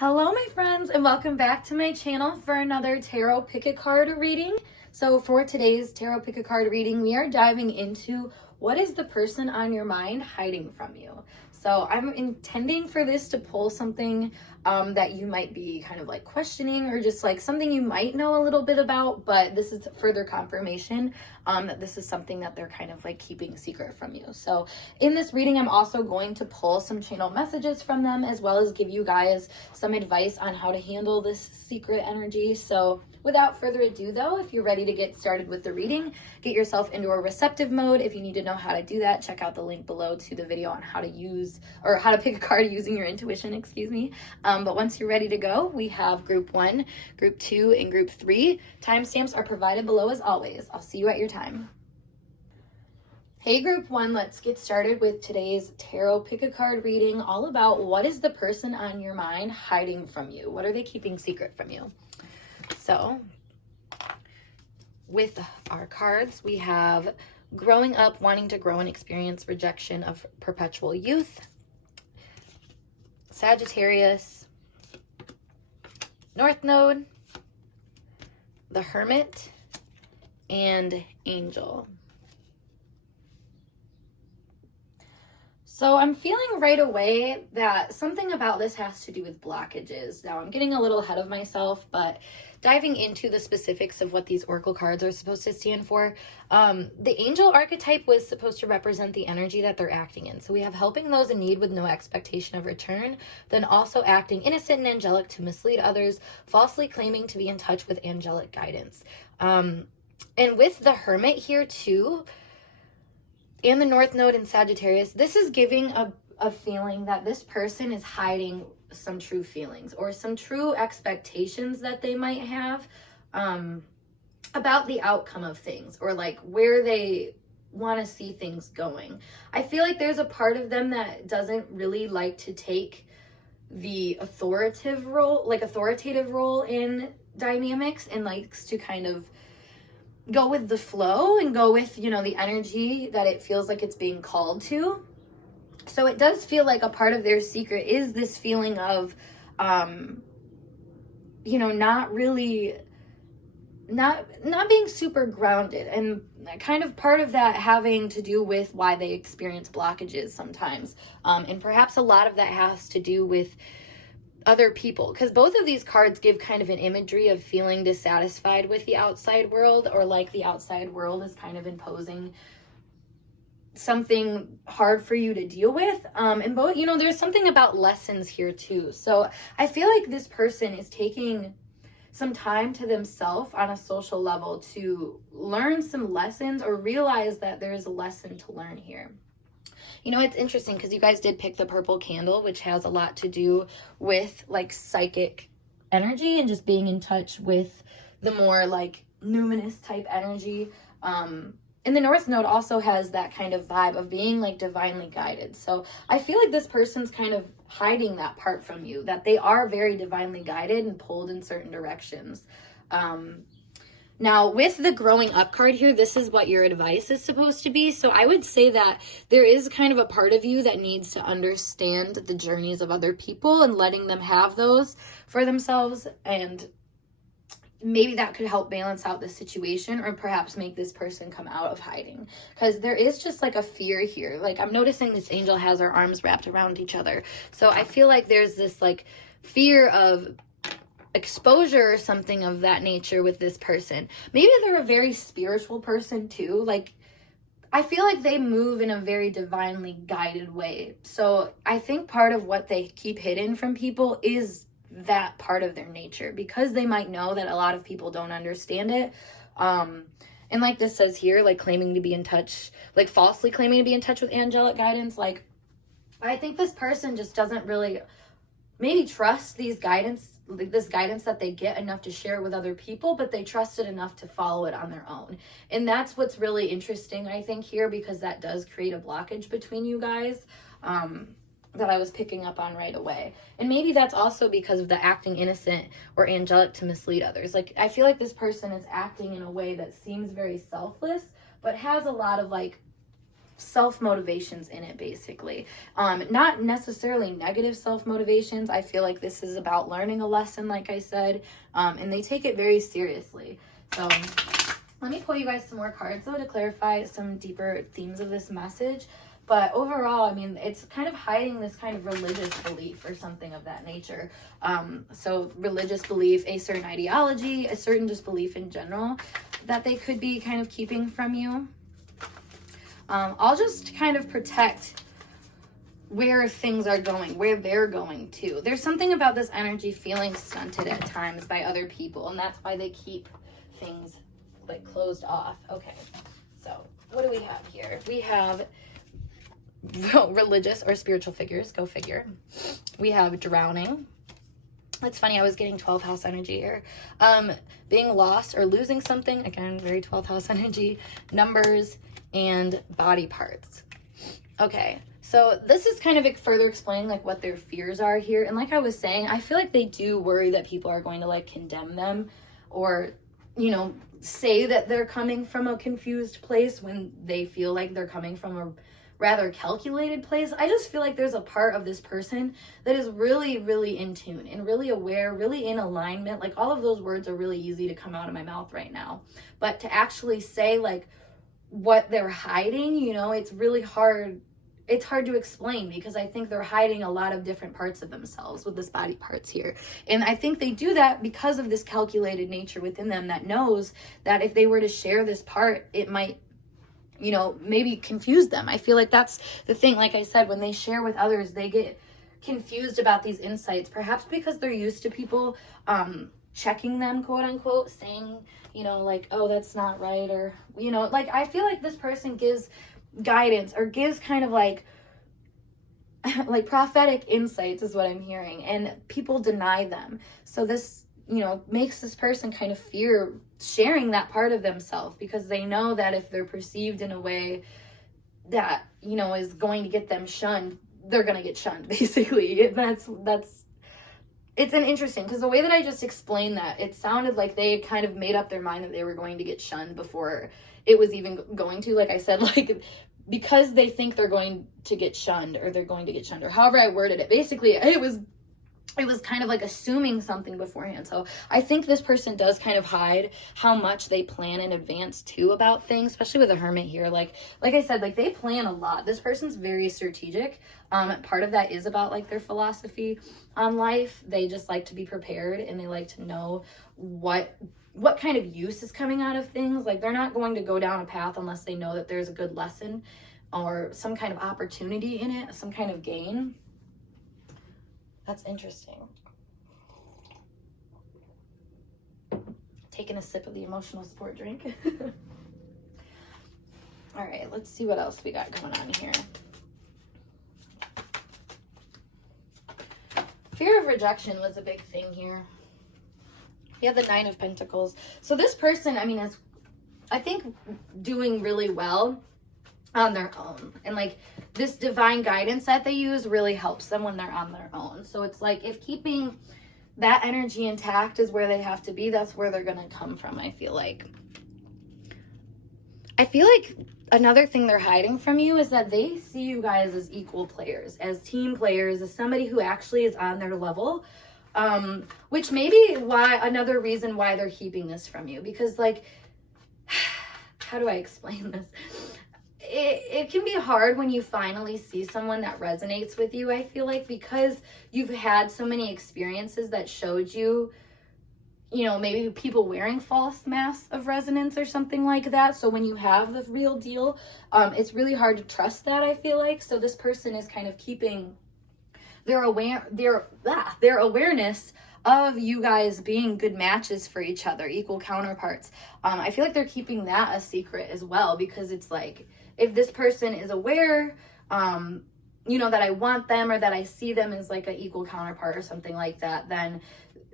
Hello my friends, and welcome back to my channel for another tarot pick a card reading. So for today's tarot pick a card reading, we are diving into what is the person on your mind hiding from you. So I'm intending for this to pull something that you might be kind of like questioning, or just like something you might know a little bit about, but this is further confirmation that this is something that they're kind of like keeping secret from you. So in this reading, I'm also going to pull some channel messages from them, as well as give you guys some advice on how to handle this secret energy. So without further ado though, if you're ready to get started with the reading, get yourself into a receptive mode. If you need to know how to do that, check out the link below to the video on how to use, or how to pick a card using your intuition, excuse me. But once you're ready to go, we have group 1, group 2, and group 3. Timestamps are provided below as always. I'll see you at your time. Hey group 1, let's get started with today's tarot pick a card reading, all about what is the person on your mind hiding from you? What are they keeping secret from you? So with our cards, we have growing up, wanting to grow and experience rejection of perpetual youth, Sagittarius, North Node, the Hermit, and Angel. So I'm feeling right away that something about this has to do with blockages. Now I'm getting a little ahead of myself, but diving into the specifics of what these oracle cards are supposed to stand for, the angel archetype was supposed to represent the energy that they're acting in. So we have helping those in need with no expectation of return, then also acting innocent and angelic to mislead others, falsely claiming to be in touch with angelic guidance. And with the Hermit here too, and the North Node in Sagittarius, this is giving a feeling that this person is hiding some true feelings or some true expectations that they might have about the outcome of things, or like where they want to see things going. I feel like there's a part of them that doesn't really like to take the authoritative role in dynamics, and likes to kind of go with the flow and go with, you know, the energy that it feels like it's being called to. So it does feel like a part of their secret is this feeling of, you know, not being super grounded, and kind of part of that having to do with why they experience blockages sometimes. And perhaps a lot of that has to do with other people, because both of these cards give kind of an imagery of feeling dissatisfied with the outside world, or like the outside world is kind of imposing something hard for you to deal with. And both, you know, there's something about lessons here too. So I feel like this person is taking some time to themselves on a social level to learn some lessons, or realize that there's a lesson to learn here. You know, it's interesting because you guys did pick the purple candle, which has a lot to do with like psychic energy and just being in touch with the more like numinous type energy. And the North Node also has that kind of vibe of being like divinely guided. So I feel like this person's kind of hiding that part from you, that they are very divinely guided and pulled in certain directions. Now, with the growing up card here, this is what your advice is supposed to be. So I would say that there is kind of a part of you that needs to understand the journeys of other people and letting them have those for themselves. And maybe that could help balance out the situation, or perhaps make this person come out of hiding. Because there is just like a fear here. Like I'm noticing this angel has her arms wrapped around each other. So I feel like there's this like fear of exposure or something of that nature with this person. Maybe they're a very spiritual person too. Like I feel like they move in a very divinely guided way. So I think part of what they keep hidden from people is that part of their nature, because they might know that a lot of people don't understand it. And like this says here, like claiming to be in touch, like falsely claiming to be in touch with angelic guidance. Like I think this person just doesn't really maybe trust this guidance that they get enough to share with other people, but they trust it enough to follow it on their own. And that's what's really interesting, I think, here, because that does create a blockage between you guys that I was picking up on right away. And maybe that's also because of the acting innocent or angelic to mislead others. Like I feel like this person is acting in a way that seems very selfless, but has a lot of like self-motivations in it, basically. Not necessarily negative self-motivations. I feel like this is about learning a lesson, like I said, and they take it very seriously. So let me pull you guys some more cards, though, to clarify some deeper themes of this message. But overall, I mean, it's kind of hiding this kind of religious belief or something of that nature. So religious belief, a certain ideology, a certain just belief in general that they could be kind of keeping from you. I'll just kind of protect where things are going, where they're going to. There's something about this energy feeling stunted at times by other people, and that's why they keep things like closed off. Okay, so what do we have here? We have religious or spiritual figures, go figure. We have drowning. It's funny, I was getting 12th house energy here. Being lost or losing something, again, very 12th house energy. Numbers and body parts. Okay, so this is kind of further explaining like what their fears are here. And like I was saying, I feel like they do worry that people are going to like condemn them or, you know, say that they're coming from a confused place when they feel like they're coming from a rather calculated place. I just feel like there's a part of this person that is really, really in tune and really aware, really in alignment. Like all of those words are really easy to come out of my mouth right now. But to actually say like what they're hiding, you know, it's really hard. It's hard to explain because I think they're hiding a lot of different parts of themselves with this body parts here. And I think they do that because of this calculated nature within them that knows that if they were to share this part, it might, you know, maybe confuse them. I feel like that's the thing. Like I said, when they share with others, they get confused about these insights, perhaps because they're used to people checking them, quote unquote, saying, you know, like, oh, that's not right. Or, you know, like, I feel like this person gives guidance or gives kind of like prophetic insights is what I'm hearing. And people deny them. So this, you know, makes this person kind of fear sharing that part of themselves because they know that if they're perceived in a way that, you know, is going to get them shunned, they're going to get shunned, basically. It's an interesting, because the way that I just explained that, it sounded like they kind of made up their mind that they were going to get shunned before it was even going to. Like I said, like, because they think they're going to get shunned, or they're going to get shunned, or however I worded it. Basically, it was kind of like assuming something beforehand. So I think this person does kind of hide how much they plan in advance too about things, especially with a hermit here. Like I said, like they plan a lot. This person's very strategic. Part of that is about like their philosophy on life. They just like to be prepared, and they like to know what kind of use is coming out of things. Like they're not going to go down a path unless they know that there's a good lesson or some kind of opportunity in it, some kind of gain. That's interesting. Taking a sip of the emotional support drink. All right, let's see what else we got going on here. Fear of rejection was a big thing here. We have the 9 of Pentacles. So this person, I mean, is, I think, doing really well on their own. And like this divine guidance that they use really helps them when they're on their own. So it's like if keeping that energy intact is where they have to be, that's where they're going to come from, I feel like. I feel like another thing they're hiding from you is that they see you guys as equal players, as team players, as somebody who actually is on their level. Which may be another reason why they're keeping this from you. Because like, how do I explain this? It can be hard when you finally see someone that resonates with you, I feel like, because you've had so many experiences that showed you, you know, maybe people wearing false masks of resonance or something like that. So when you have the real deal, it's really hard to trust that, I feel like. So this person is kind of keeping their awareness of you guys being good matches for each other, equal counterparts. I feel like they're keeping that a secret as well, because it's like, if this person is aware, you know, that I want them or that I see them as like an equal counterpart or something like that, then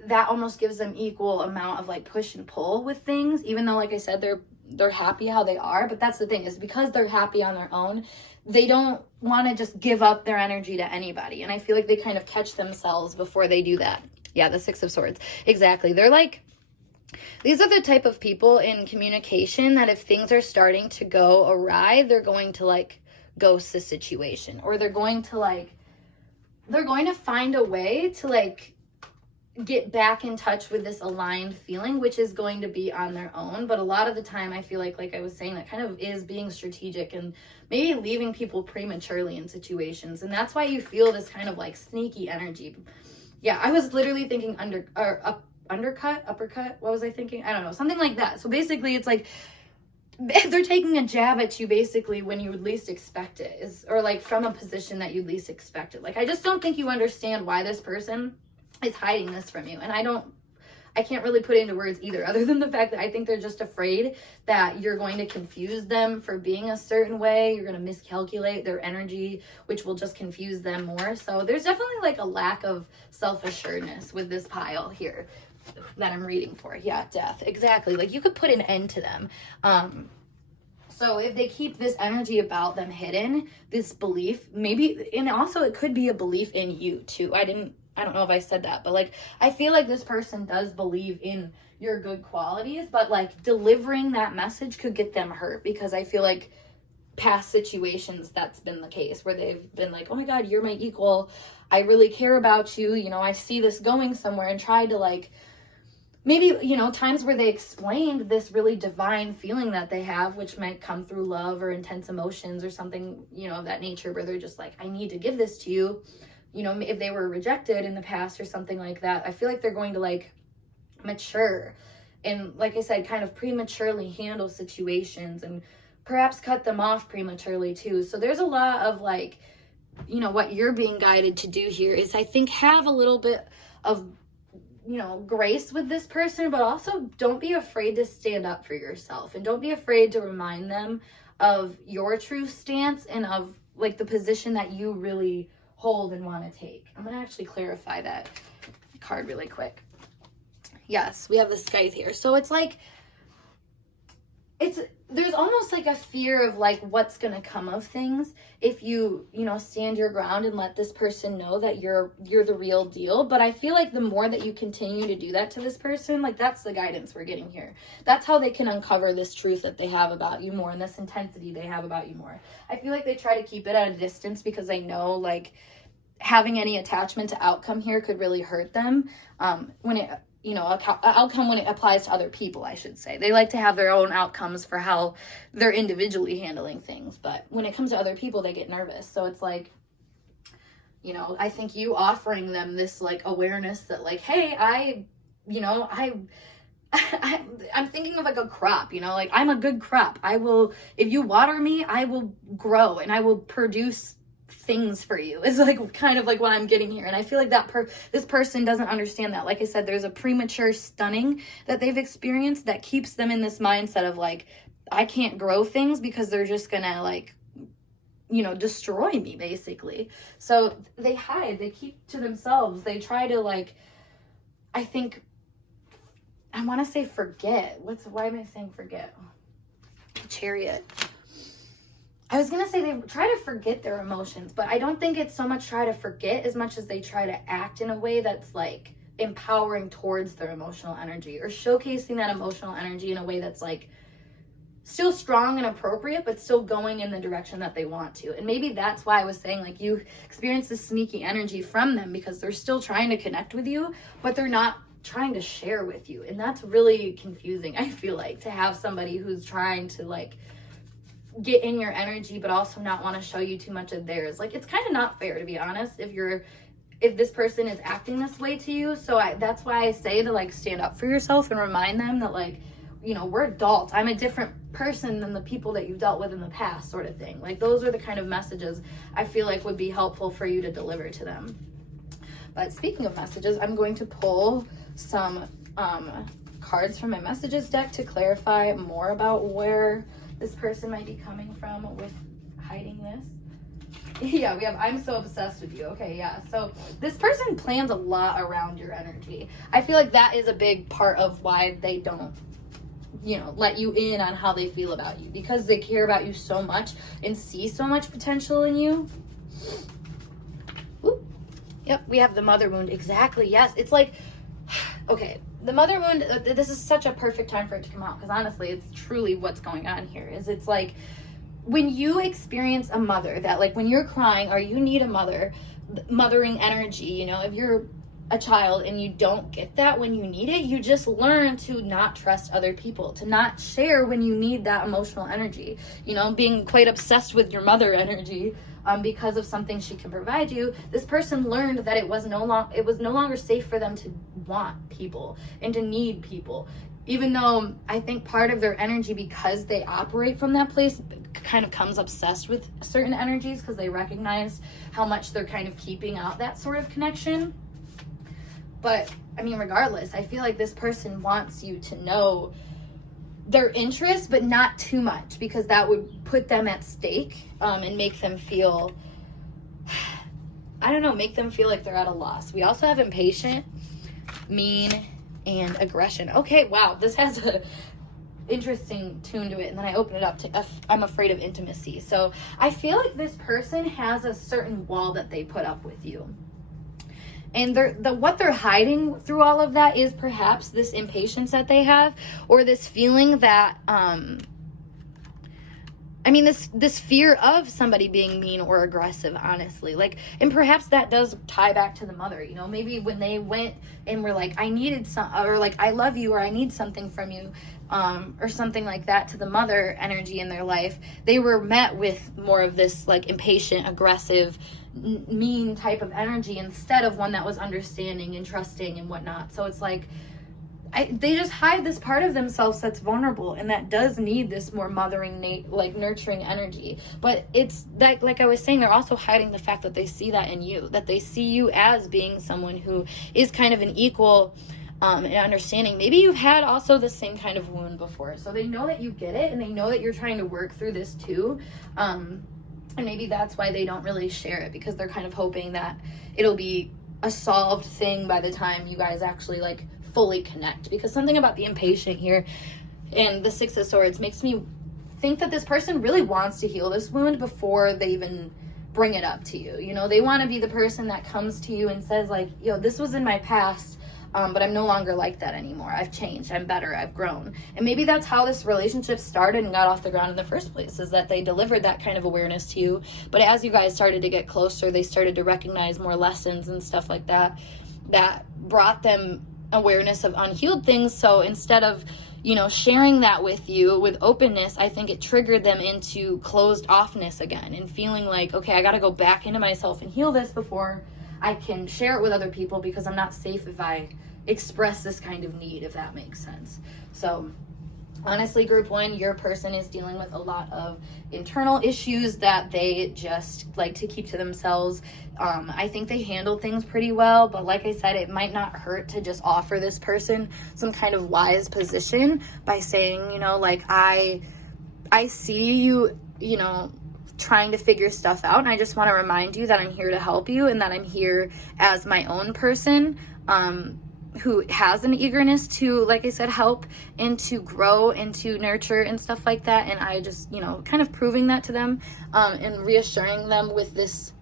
that almost gives them equal amount of like push and pull with things, even though, like I said, they're happy how they are. But that's the thing, is because they're happy on their own, they don't want to just give up their energy to anybody. And I feel like they kind of catch themselves before they do that. Yeah, the 6 of Swords. Exactly. They're like, these are the type of people in communication that if things are starting to go awry, they're going to like ghost the situation, or they're going to find a way to like get back in touch with this aligned feeling, which is going to be on their own. But a lot of the time I feel like I was saying, that kind of is being strategic and maybe leaving people prematurely in situations. And that's why you feel this kind of like sneaky energy. Yeah, I was literally thinking uppercut. What was I thinking? I don't know, something like that. So basically it's like they're taking a jab at you basically when you would least expect it, or like from a position that you least expect it. Like, I just don't think you understand why this person is hiding this from you. And I can't really put it into words either, other than the fact that I think they're just afraid that you're going to confuse them for being a certain way. You're going to miscalculate their energy, which will just confuse them more. So there's definitely like a lack of self-assuredness with this pile here that I'm reading for. Yeah, death. Exactly. Like, you could put an end to them. So if they keep this energy about them hidden, this belief, maybe, and also it could be a belief in you too. I don't know if I said that, but like, I feel like this person does believe in your good qualities, but like delivering that message could get them hurt, because I feel like past situations that's been the case, where they've been like, oh my God, you're my equal. I really care about you. You know, I see this going somewhere, and tried to like, maybe, you know, times where they explained this really divine feeling that they have, which might come through love or intense emotions or something, you know, of that nature, where they're just like, I need to give this to you. You know, if they were rejected in the past or something like that, I feel like they're going to like mature and, like I said, kind of prematurely handle situations, and perhaps cut them off prematurely too. So there's a lot of like, you know, what you're being guided to do here is, I think, have a little bit of, you know, grace with this person, but also don't be afraid to stand up for yourself, and don't be afraid to remind them of your true stance and of like the position that you really hold and want to take. I'm going to actually clarify that card really quick. Yes, we have the scythe here. So it's like, there's almost like a fear of like what's going to come of things if you know, stand your ground and let this person know that you're the real deal. But I feel like the more that you continue to do that to this person, like, that's the guidance we're getting here. That's how they can uncover this truth that they have about you more, and this intensity they have about you more. I feel like they try to keep it at a distance because they know like having any attachment to outcome here could really hurt them. When it, you know, outcome when it applies to other people, I should say. They like to have their own outcomes for how they're individually handling things. But when it comes to other people, they get nervous. So it's like, you know, I think you offering them this like awareness that like, hey, I'm thinking of like a crop, you know, like, I'm a good crop. If you water me, I will grow and I will produce things for you, is like kind of like what I'm getting here. And I feel like that this person doesn't understand that. Like I said, there's a premature stunning that they've experienced that keeps them in this mindset of like, I can't grow things because they're just gonna like, you know, destroy me basically. So they hide, they keep to themselves. They try to like, I think, I want to say forget. Why am I saying forget? Chariot. I was going to say they try to forget their emotions, but I don't think it's so much try to forget as much as they try to act in a way that's like empowering towards their emotional energy, or showcasing that emotional energy in a way that's like still strong and appropriate, but still going in the direction that they want to. And maybe that's why I was saying like you experience this sneaky energy from them, because they're still trying to connect with you, but they're not trying to share with you. And that's really confusing, I feel like, to have somebody who's trying to like get in your energy but also not want to show you too much of theirs. Like, it's kind of not fair, to be honest, if this person is acting this way to you. So that's why I say to like stand up for yourself and remind them that like, you know, we're adults. I'm a different person than the people that you've dealt with in the past, sort of thing. Like, those are the kind of messages I feel like would be helpful for you to deliver to them. But speaking of messages, I'm going to pull some cards from my messages deck to clarify more about where this person might be coming from with hiding this. Yeah, we have I'm so obsessed with you. Okay, yeah. So this person plans a lot around your energy. I feel like that is a big part of why they don't, you know, let you in on how they feel about you, because they care about you so much and see so much potential in you. Ooh. Yep, we have the mother wound. Exactly, yes. It's like, okay, the mother wound, this is such a perfect time for it to come out, because honestly, it's truly what's going on here. Is it's like when you experience a mother that, like, when you're crying or you need a mothering energy, you know, if you're a child and you don't get that when you need it, you just learn to not trust other people, to not share when you need that emotional energy, you know, being quite obsessed with your mother energy because of something she can provide you. This person learned that it was no longer safe for them to want people and to need people, even though I think part of their energy, because they operate from that place, kind of comes obsessed with certain energies because they recognize how much they're kind of keeping out that sort of connection. But I mean, regardless, I feel like this person wants you to know their interest, but not too much, because that would put them at stake and make them feel, I don't know, make them feel like they're at a loss. We also have impatient, mean, and aggression. Okay, wow, this has a interesting tune to it. And then I open it up to I'm afraid of intimacy. So I feel like this person has a certain wall that they put up with you. And what they're hiding through all of that is perhaps this impatience that they have, or this feeling that, this fear of somebody being mean or aggressive, honestly. Like, and perhaps that does tie back to the mother, you know, maybe when they went and were like, I needed some, or like, I love you, or I need something from you, or something like that to the mother energy in their life, they were met with more of this like impatient, aggressive, mean type of energy instead of one that was understanding and trusting and whatnot. So it's like, they just hide this part of themselves that's vulnerable and that does need this more mothering, like nurturing energy. But it's that, like I was saying, they're also hiding the fact that they see that in you, that they see you as being someone who is kind of an equal and understanding. Maybe you've had also the same kind of wound before, so they know that you get it and they know that you're trying to work through this too. And maybe that's why they don't really share it, because they're kind of hoping that it'll be a solved thing by the time you guys actually like fully connect. Because something about the impatient here and the Six of Swords makes me think that this person really wants to heal this wound before they even bring it up to you. You know, they want to be the person that comes to you and says like, yo, this was in my past, but I'm no longer like that anymore. I've changed. I'm better. I've grown. And maybe that's how this relationship started and got off the ground in the first place, is that they delivered that kind of awareness to you. But as you guys started to get closer, they started to recognize more lessons and stuff like that, that brought them awareness of unhealed things. So instead of, you know, sharing that with you with openness, I think it triggered them into closed offness again and feeling like, okay, I got to go back into myself and heal this before I can share it with other people, because I'm not safe if I express this kind of need, if that makes sense. So honestly, group one, your person is dealing with a lot of internal issues that they just like to keep to themselves. I think they handle things pretty well, but like I said, it might not hurt to just offer this person some kind of wise position by saying, you know, like, I see you, you know, trying to figure stuff out, and I just want to remind you that I'm here to help you, and that I'm here as my own person, who has an eagerness to, like I said, help and to grow and to nurture and stuff like that. And I just, you know, kind of proving that to them, and reassuring them with this,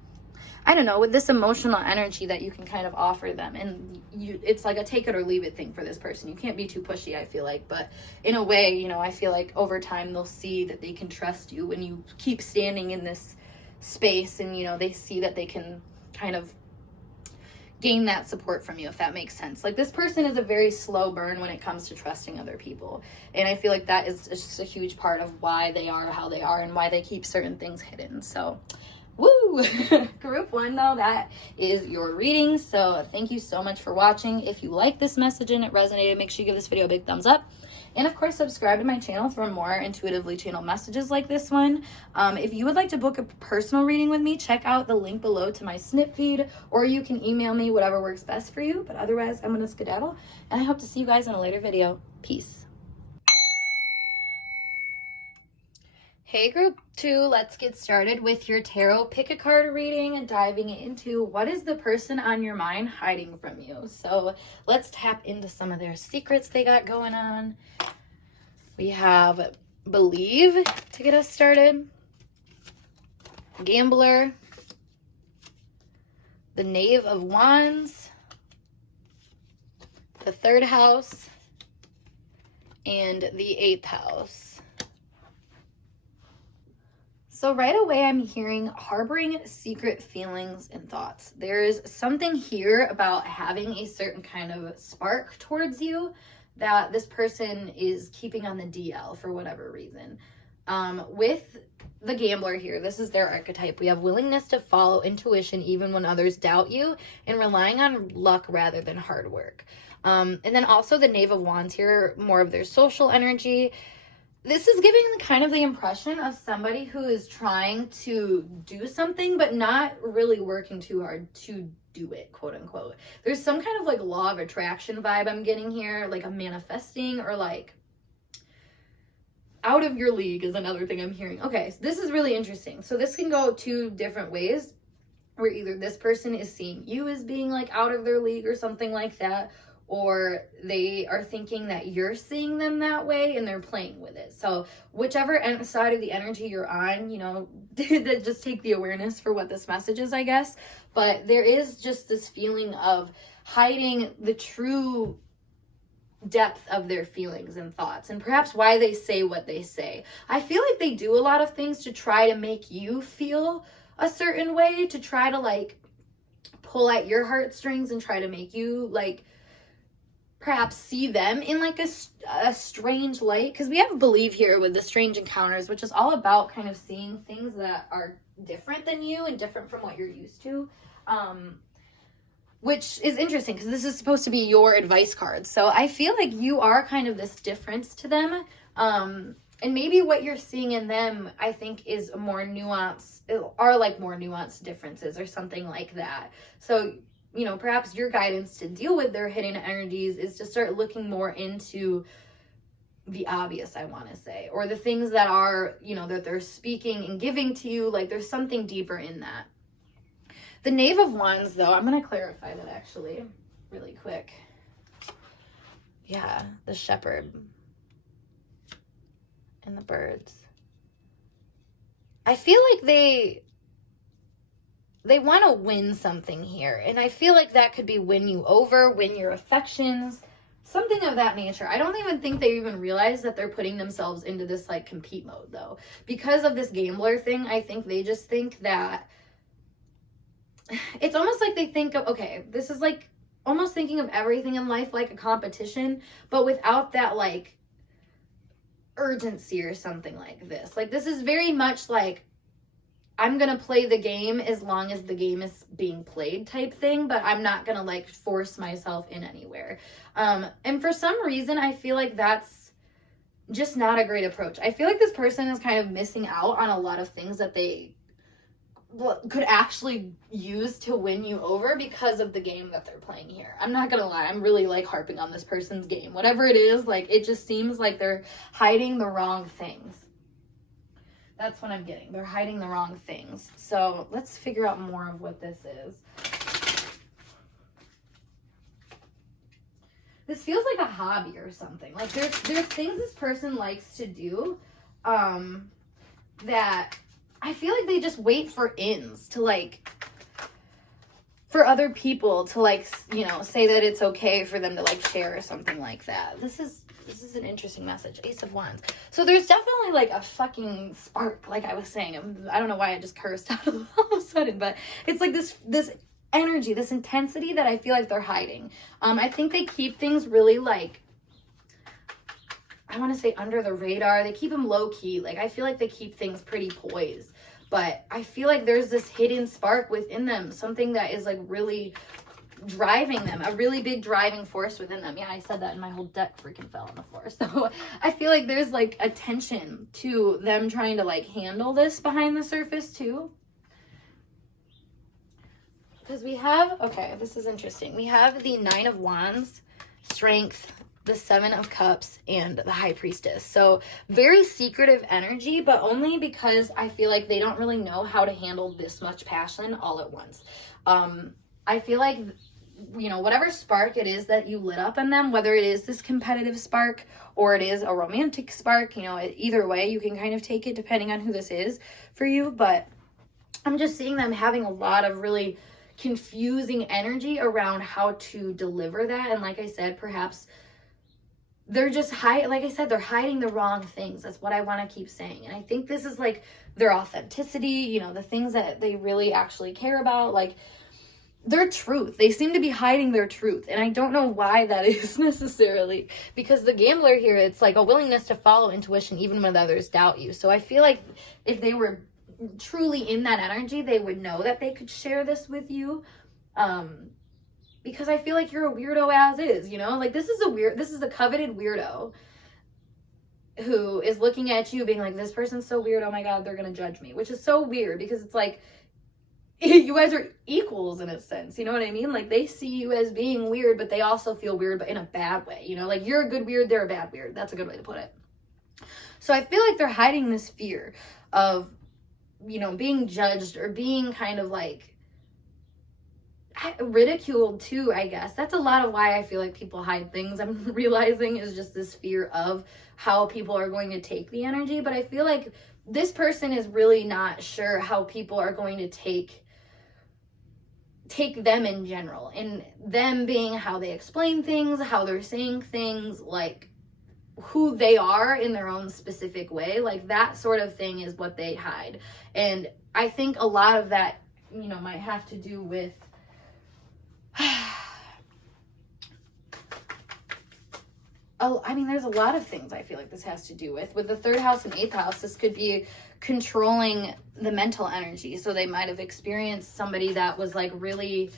I don't know, with this emotional energy that you can kind of offer them. And it's like a take it or leave it thing for this person. You can't be too pushy, I feel like. But in a way, you know, I feel like over time they'll see that they can trust you when you keep standing in this space, and, you know, they see that they can kind of gain that support from you, if that makes sense. Like, this person is a very slow burn when it comes to trusting other people. And I feel like that is just a huge part of why they are how they are and why they keep certain things hidden. So woo! Group one, though, that is your reading. So thank you so much for watching. If you like this message and it resonated, make sure you give this video a big thumbs up. And of course, subscribe to my channel for more intuitively channeled messages like this one. If you would like to book a personal reading with me, check out the link below to my snip feed, or you can email me, whatever works best for you. But otherwise, I'm going to skedaddle, and I hope to see you guys in a later video. Peace. Hey group two, let's get started with your tarot pick a card reading and diving into what is the person on your mind hiding from you. So let's tap into some of their secrets they got going on. We have Believe to get us started, Gambler, the Knave of Wands, the Third House, and the Eighth House. So right away, I'm hearing harboring secret feelings and thoughts. There is something here about having a certain kind of spark towards you that this person is keeping on the DL for whatever reason. With the gambler here, this is their archetype. We have willingness to follow intuition even when others doubt you, and relying on luck rather than hard work. And then also the Knave of Wands here, more of their social energy. This is giving kind of the impression of somebody who is trying to do something, but not really working too hard to do it, quote unquote. There's some kind of like law of attraction vibe I'm getting here, like a manifesting, or like out of your league is another thing I'm hearing. Okay, so this is really interesting. So this can go two different ways, where either this person is seeing you as being like out of their league or something like that, or they are thinking that you're seeing them that way and they're playing with it. So whichever side of the energy you're on, you know, just take the awareness for what this message is, I guess. But there is just this feeling of hiding the true depth of their feelings and thoughts, and perhaps why they say what they say. I feel like they do a lot of things to try to make you feel a certain way, to try to like pull at your heartstrings and try to make you like perhaps see them in like a strange light, because we have believe here with the strange encounters, which is all about kind of seeing things that are different than you and different from what you're used to, which is interesting because this is supposed to be your advice card. So I feel like you are kind of this difference to them, and maybe what you're seeing in them, I think, is a more nuanced, are like more nuanced differences or something like that. So you know, perhaps your guidance to deal with their hidden energies is to start looking more into the obvious, I want to say, or the things that are, you know, that they're speaking and giving to you. Like there's something deeper in that. The Knave of Wands, though, I'm going to clarify that actually really quick. Yeah, the shepherd and the birds. I feel like they want to win something here. And I feel like that could be win you over, win your affections, something of that nature. I don't even think they even realize that they're putting themselves into this like compete mode though. Because of this gambler thing, I think they just think that it's almost like they think of, okay, this is like almost thinking of everything in life like a competition, but without that like urgency or something like this. Like this is very much like, I'm going to play the game as long as the game is being played type thing, but I'm not going to like force myself in anywhere. And for some reason, I feel like that's just not a great approach. I feel like this person is kind of missing out on a lot of things that they could actually use to win you over because of the game that they're playing here. I'm not going to lie. I'm really like harping on this person's game. Whatever it is, like it just seems like they're hiding the wrong things. That's what I'm getting. They're hiding the wrong things. So let's figure out more of what this is. This feels like a hobby or something. Like there's things this person likes to do that I feel like they just wait for ins to like, for other people to like, you know, say that it's okay for them to like share or something like that. This is an interesting message. Ace of Wands. So there's definitely like a fucking spark, like I was saying. I don't know why I just cursed out all of a sudden, but it's like this energy, this intensity that I feel like they're hiding. I think they keep things really like, I want to say under the radar. They keep them low key. Like I feel like they keep things pretty poised, but I feel like there's this hidden spark within them, something that is like really driving them, a really big driving force within them. Yeah, I said that and my whole deck freaking fell on the floor. So I feel like there's like a tension to them trying to like handle this behind the surface too. Because we have, okay, this is interesting. We have the Nine of Wands, Strength, the Seven of Cups, and the High Priestess. So very secretive energy, but only because I feel like they don't really know how to handle this much passion all at once. I feel like, you know, whatever spark it is that you lit up in them, whether it is this competitive spark or it is a romantic spark, you know, either way, you can kind of take it depending on who this is for you. But I'm just seeing them having a lot of really confusing energy around how to deliver that. And like I said, perhaps they're just like I said, they're hiding the wrong things. That's what I want to keep saying. And I think this is like their authenticity, you know, the things that they really actually care about, like their truth. They seem to be hiding their truth. And I don't know why that is necessarily, because the gambler here, it's like a willingness to follow intuition even when others doubt you. So I feel like if they were truly in that energy, they would know that they could share this with you. Because I feel like you're a weirdo as is, you know? Like, this is a coveted weirdo who is looking at you being like, this person's so weird, oh my God, they're gonna judge me. Which is so weird, because it's like, you guys are equals in a sense, you know what I mean? Like, they see you as being weird, but they also feel weird, but in a bad way, you know? Like, you're a good weird, they're a bad weird. That's a good way to put it. So I feel like they're hiding this fear of, you know, being judged or being kind of like, ridiculed too, I guess. That's a lot of why I feel like people hide things. I'm realizing is just this fear of how people are going to take the energy. But I feel like this person is really not sure how people are going to take them in general, and them being how they explain things, how they're saying things, like who they are in their own specific way. Like, that sort of thing is what they hide. And I think a lot of that, you know, might have to do with I mean, there's a lot of things I feel like this has to do with the third house and eighth house. This could be controlling the mental energy. So they might have experienced somebody that was like really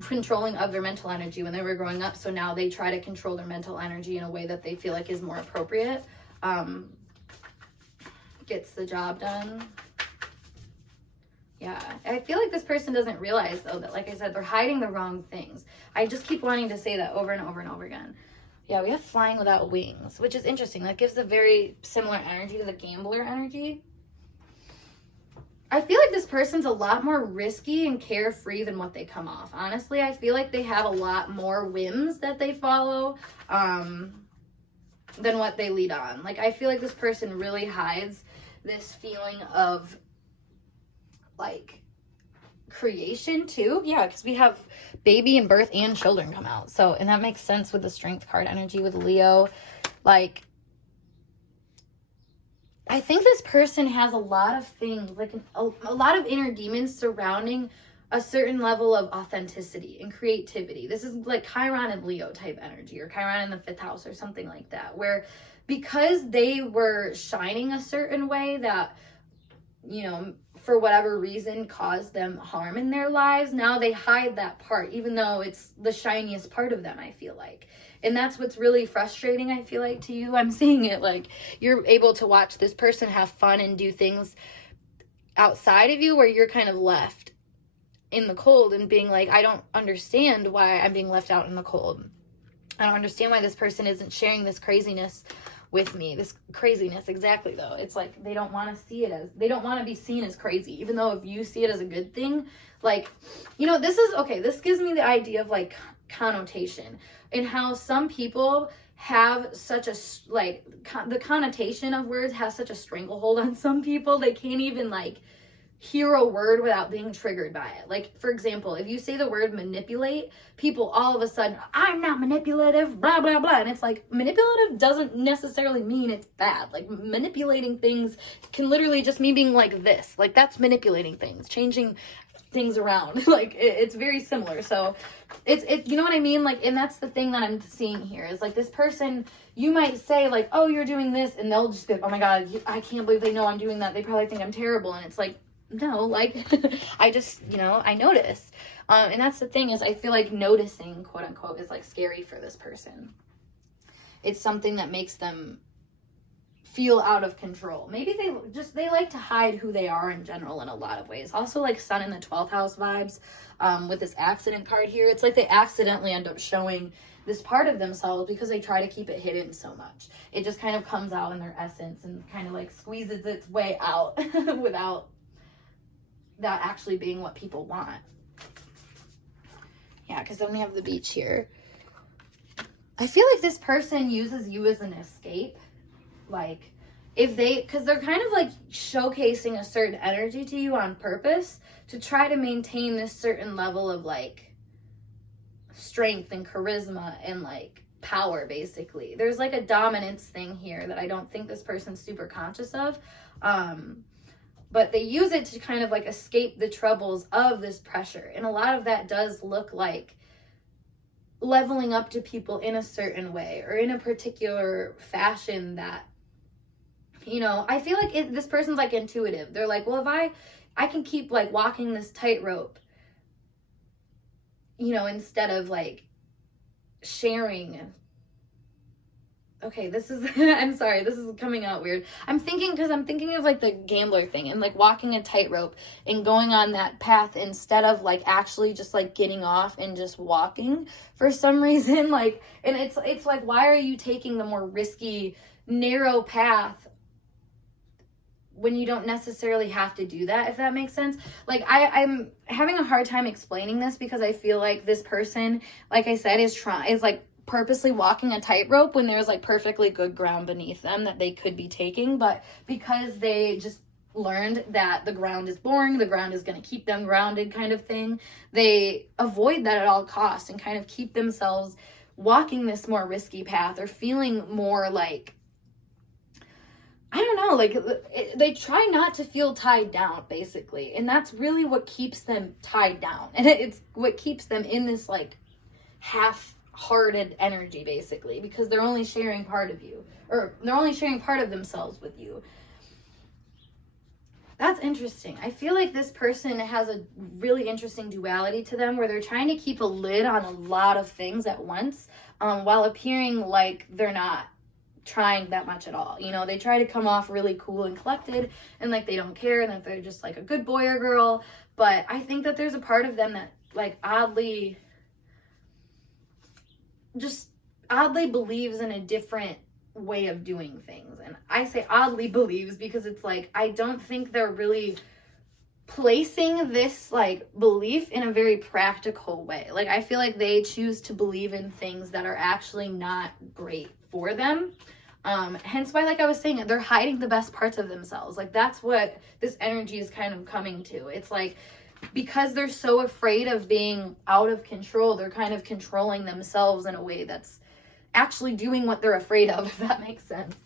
controlling of their mental energy when they were growing up. So now they try to control their mental energy in a way that they feel like is more appropriate. Gets the job done. Yeah, I feel like this person doesn't realize, though, that, like I said, they're hiding the wrong things. I just keep wanting to say that over and over and over again. Yeah, we have flying without wings, which is interesting. That gives a very similar energy to the gambler energy. I feel like this person's a lot more risky and carefree than what they come off. Honestly, I feel like they have a lot more whims that they follow than what they lead on. Like, I feel like this person really hides this feeling of like creation too. Yeah, because we have baby and birth and children come out. So, and that makes sense with the strength card energy with Leo. Like, I think this person has a lot of things, like a lot of inner demons surrounding a certain level of authenticity and creativity. This is like Chiron and Leo type energy, or Chiron in the fifth house or something like that, where because they were shining a certain way that, you know, for whatever reason caused them harm in their lives, now they hide that part, even though it's the shiniest part of them, I feel like. And that's what's really frustrating, I feel like, to you. I'm seeing it like you're able to watch this person have fun and do things outside of you where you're kind of left in the cold and being like, I don't understand why I'm being left out in the cold. I don't understand why this person isn't sharing this craziness with me. This craziness, exactly, though. It's like they don't want to see it as, they don't want to be seen as crazy, even though if you see it as a good thing, like, you know, this is, okay, this gives me the idea of like connotation and how some people have such a, like, the connotation of words has such a stranglehold on some people. They can't even like hear a word without being triggered by it. Like, for example, if you say the word manipulate, people all of a sudden, I'm not manipulative, blah, blah, blah. And it's like, manipulative doesn't necessarily mean it's bad. Like, manipulating things can literally just mean being like this. Like, that's manipulating things, changing things around. Like, it's very similar. So it's you know what I mean? Like, and that's the thing that I'm seeing here is like this person, you might say like, oh, you're doing this, and they'll just be like, oh my God, I can't believe they know I'm doing that. They probably think I'm terrible. And it's like, no, like, I just, you know, I notice. And that's the thing is I feel like noticing, quote unquote, is like scary for this person. It's something that makes them feel out of control. Maybe they like to hide who they are in general in a lot of ways. Also, like Sun in the 12th house vibes with this accident card here. It's like they accidentally end up showing this part of themselves because they try to keep it hidden so much. It just kind of comes out in their essence and kind of like squeezes its way out without that actually being what people want. Yeah, because then we have the beach here. I feel like this person uses you as an escape. Like, if they, because they're kind of like showcasing a certain energy to you on purpose to try to maintain this certain level of like strength and charisma and like power, basically. There's like a dominance thing here that I don't think this person's super conscious of. But they use it to kind of like escape the troubles of this pressure. And a lot of that does look like leveling up to people in a certain way or in a particular fashion that, you know, I feel like this person's like intuitive. They're like, well, if I can keep like walking this tightrope, you know, instead of like sharing. Okay, this is, I'm sorry, this is coming out weird. I'm thinking of like the gambler thing and like walking a tightrope and going on that path instead of like actually just like getting off and just walking for some reason. Like, and it's like, why are you taking the more risky, narrow path when you don't necessarily have to do that, if that makes sense? Like, I'm having a hard time explaining this because I feel like this person, like I said, is like purposely walking a tightrope when there's like perfectly good ground beneath them that they could be taking, but because they just learned that the ground is boring, the ground is going to keep them grounded kind of thing, they avoid that at all costs and kind of keep themselves walking this more risky path or feeling more like, I don't know, like they try not to feel tied down, basically. And that's really what keeps them tied down. And it's what keeps them in this like half-hearted energy, basically, because they're only sharing part of you, or they're only sharing part of themselves with you. That's interesting. I feel like this person has a really interesting duality to them where they're trying to keep a lid on a lot of things at once, while appearing like they're not trying that much at all. You know, they try to come off really cool and collected and like they don't care and that they're just like a good boy or girl. But I think that there's a part of them that like oddly believes in a different way of doing things. And I say oddly believes because it's like, I don't think they're really placing this like belief in a very practical way. Like, I feel like they choose to believe in things that are actually not great for them. Hence why, like I was saying, they're hiding the best parts of themselves. Like, that's what this energy is kind of coming to. It's like, because they're so afraid of being out of control, they're kind of controlling themselves in a way that's actually doing what they're afraid of, if that makes sense.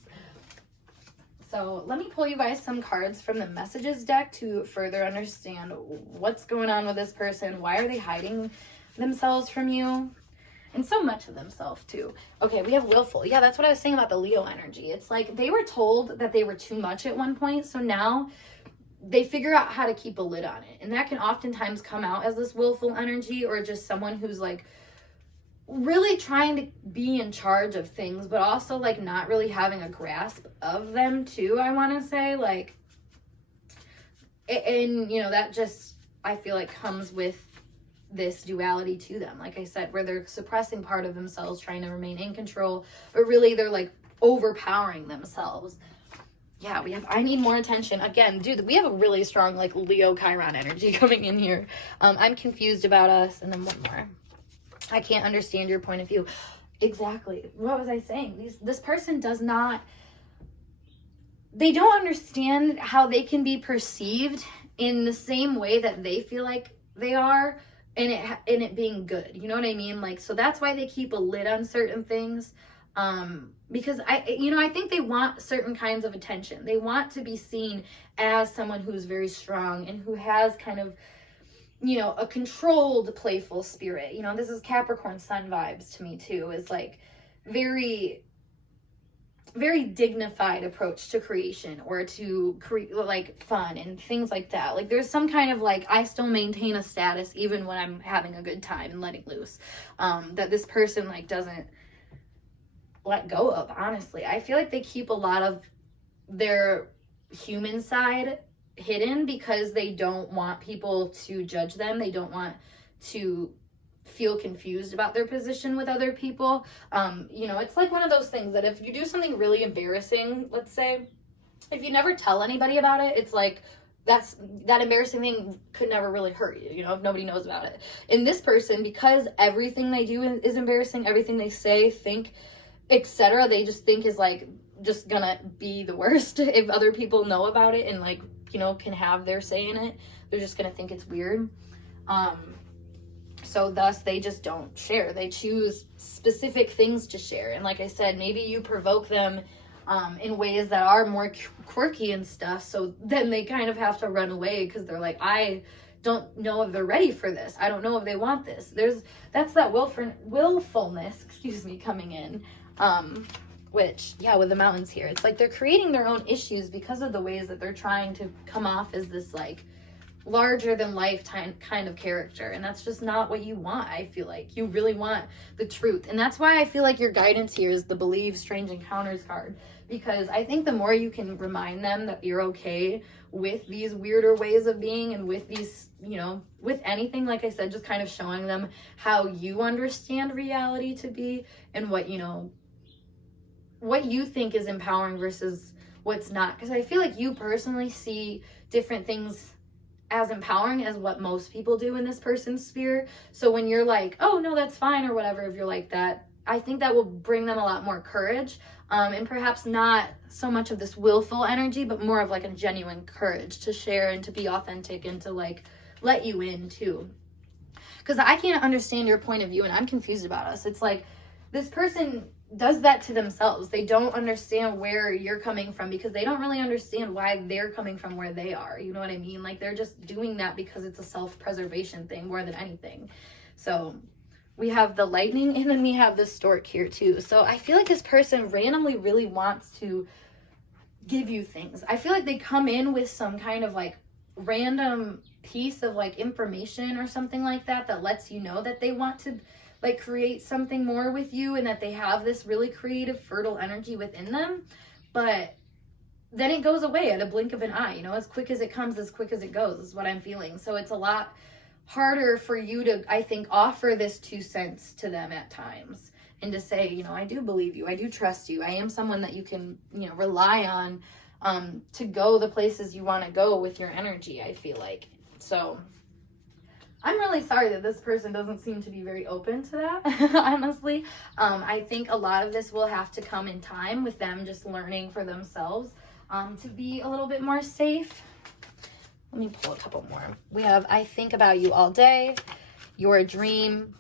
So let me pull you guys some cards from the messages deck to further understand what's going on with this person. Why are they hiding themselves from you? And so much of themselves too. Okay, we have willful. Yeah, that's what I was saying about the Leo energy. It's like they were told that they were too much at one point, so now they figure out how to keep a lid on it. And that can oftentimes come out as this willful energy, or just someone who's like really trying to be in charge of things, but also like not really having a grasp of them too, I want to say. Like, and you know, that just, I feel like comes with this duality to them, like I said, where they're suppressing part of themselves, trying to remain in control, but really they're like overpowering themselves. Yeah, we have, I need more attention. Again, dude, we have a really strong like Leo Chiron energy coming in here. I'm confused about us. And then one more. I can't understand your point of view. Exactly. What was I saying? This person does not, they don't understand how they can be perceived in the same way that they feel like they are, and it being good. You know what I mean? Like, so that's why they keep a lid on certain things. Because I think they want certain kinds of attention. They want to be seen as someone who's very strong and who has kind of, you know, a controlled, playful spirit. You know, this is Capricorn sun vibes to me too. Is like very, very dignified approach to creation, or to like fun and things like that. Like, there's some kind of like, I still maintain a status even when I'm having a good time and letting loose, that this person like doesn't let go of. Honestly, I feel like they keep a lot of their human side hidden because they don't want people to judge them. They don't want to feel confused about their position with other people. You know, it's like one of those things that if you do something really embarrassing, let's say, if you never tell anybody about it, it's like that embarrassing thing could never really hurt you, you know, if nobody knows about it. In this person, because everything they do is embarrassing, everything they say, think, etc., they just think is like just gonna be the worst. If other people know about it and like, you know, can have their say in it, they're just gonna think it's weird. So so thus they just don't share. They choose specific things to share. And like I said, maybe you provoke them in ways that are more quirky and stuff. So then they kind of have to run away because they're like, I don't know if they're ready for this. I don't know if they want this. That's that willfulness, coming in. Which, yeah, with the mountains here, it's like they're creating their own issues because of the ways that they're trying to come off as this like larger than lifetime kind of character. And that's just not what you want. I feel like you really want the truth. And that's why I feel like your guidance here is the Believe Strange Encounters card, because I think the more you can remind them that you're okay with these weirder ways of being and with these, with anything, like I said, just kind of showing them how you understand reality to be and what you think is empowering versus what's not. Because I feel like you personally see different things as empowering as what most people do in this person's sphere. So when you're like, oh no, that's fine or whatever, if you're like that, I think that will bring them a lot more courage, and perhaps not so much of this willful energy, but more of like a genuine courage to share and to be authentic and to like let you in too. Because I can't understand your point of view and I'm confused about us. It's like this person does that to themselves. They don't understand where you're coming from because they don't really understand why they're coming from where they are. You know what I mean? Like they're just doing that because it's a self-preservation thing more than anything. So we have the lightning and then we have the stork here too. So I feel like this person randomly really wants to give you things. I feel like they come in with some kind of like random piece of like information or something like that lets you know that they want to like create something more with you and that they have this really creative, fertile energy within them. But then it goes away at a blink of an eye, as quick as it comes, as quick as it goes is what I'm feeling. So it's a lot harder for you to, I think, offer this 2 cents to them at times and to say, I do believe you. I do trust you. I am someone that you can, rely on to go the places you want to go with your energy, I feel like. So I'm really sorry that this person doesn't seem to be very open to that, honestly. I think a lot of this will have to come in time with them just learning for themselves to be a little bit more safe. Let me pull a couple more. We have I think about you all day, your dream,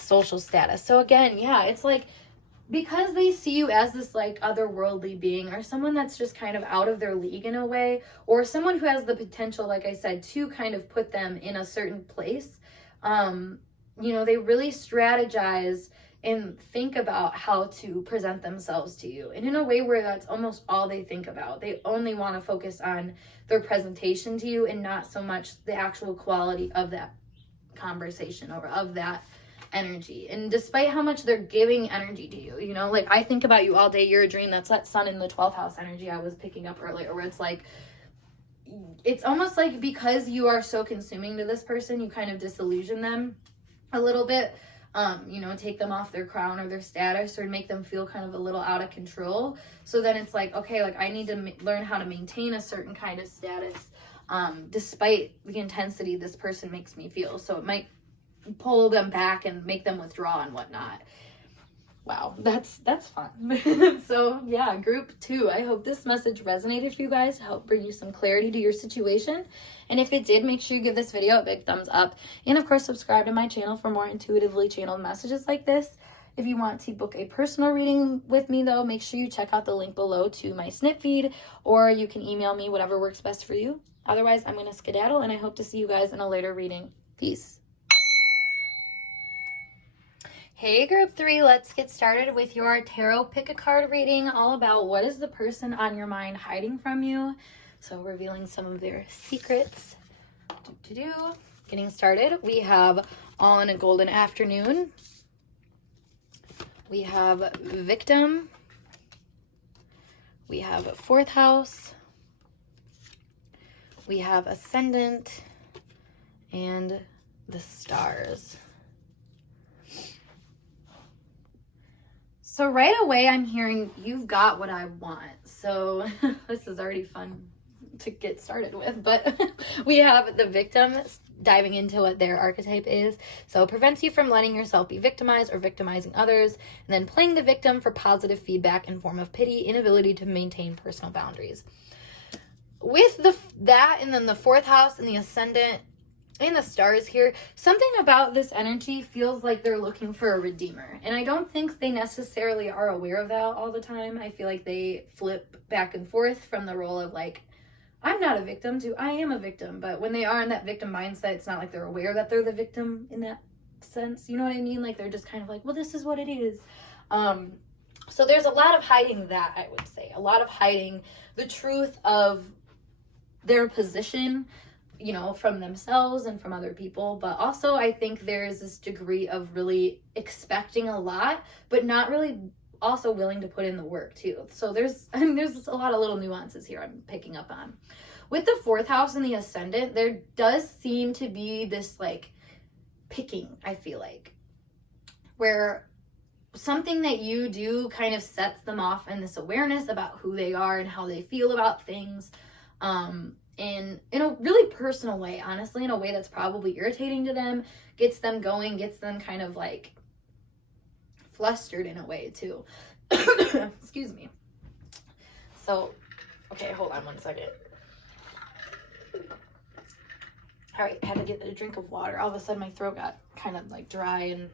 social status. So again, yeah, it's like because they see you as this like otherworldly being or someone that's just kind of out of their league in a way, or someone who has the potential, like I said, to kind of put them in a certain place, they really strategize and think about how to present themselves to you. And in a way where that's almost all they think about. They only want to focus on their presentation to you and not so much the actual quality of that conversation or of that energy. And despite how much they're giving energy to you, like I think about you all day, you're a dream. That's that sun in the 12th house energy I was picking up earlier, where it's like, it's almost like because you are so consuming to this person, you kind of disillusion them a little bit, take them off their crown or their status or make them feel kind of a little out of control. So then it's like, okay, like I need to learn how to maintain a certain kind of status, despite the intensity this person makes me feel. So it might pull them back and make them withdraw and whatnot. Wow, that's fun. So yeah, group 2, I hope this message resonated for you guys, help bring you some clarity to your situation. And if it did, make sure you give this video a big thumbs up. And of course, subscribe to my channel for more intuitively channeled messages like this. If you want to book a personal reading with me though, make sure you check out the link below to my snip feed, or you can email me, whatever works best for you. Otherwise, I'm going to skedaddle and I hope to see you guys in a later reading. Peace. Hey group 3, let's get started with your tarot pick a card reading, all about what is the person on your mind hiding from you. So revealing some of their secrets. Getting started, we have On a Golden Afternoon. We have Victim. We have 4th House. We have Ascendant and the Stars. So right away, I'm hearing you've got what I want. So this is already fun to get started with. But we have the victim diving into what their archetype is. So it prevents you from letting yourself be victimized or victimizing others. And then playing the victim for positive feedback in form of pity, inability to maintain personal boundaries. With that and then the 4th house and the ascendant, in the stars here, something about this energy feels like they're looking for a redeemer. And I don't think they necessarily are aware of that all the time. I feel like they flip back and forth from the role of like, I'm not a victim to I am a victim. But when they are in that victim mindset, it's not like they're aware that they're the victim in that sense. You know what I mean? Like they're just kind of like, well, this is what it is. So there's a lot of hiding that, I would say. A lot of hiding the truth of their position, you know, from themselves and from other people. But also I think there's this degree of really expecting a lot, but not really also willing to put in the work too. So there's a lot of little nuances here I'm picking up on. With the 4th house and the ascendant, there does seem to be this like picking, I feel like, where something that you do kind of sets them off in this awareness about who they are and how they feel about things. In a really personal way, honestly, in a way that's probably irritating to them, gets them going, gets them kind of like flustered in a way too. Excuse me. So, okay, hold on one second. All right, had to get a drink of water. All of a sudden my throat got kind of like dry and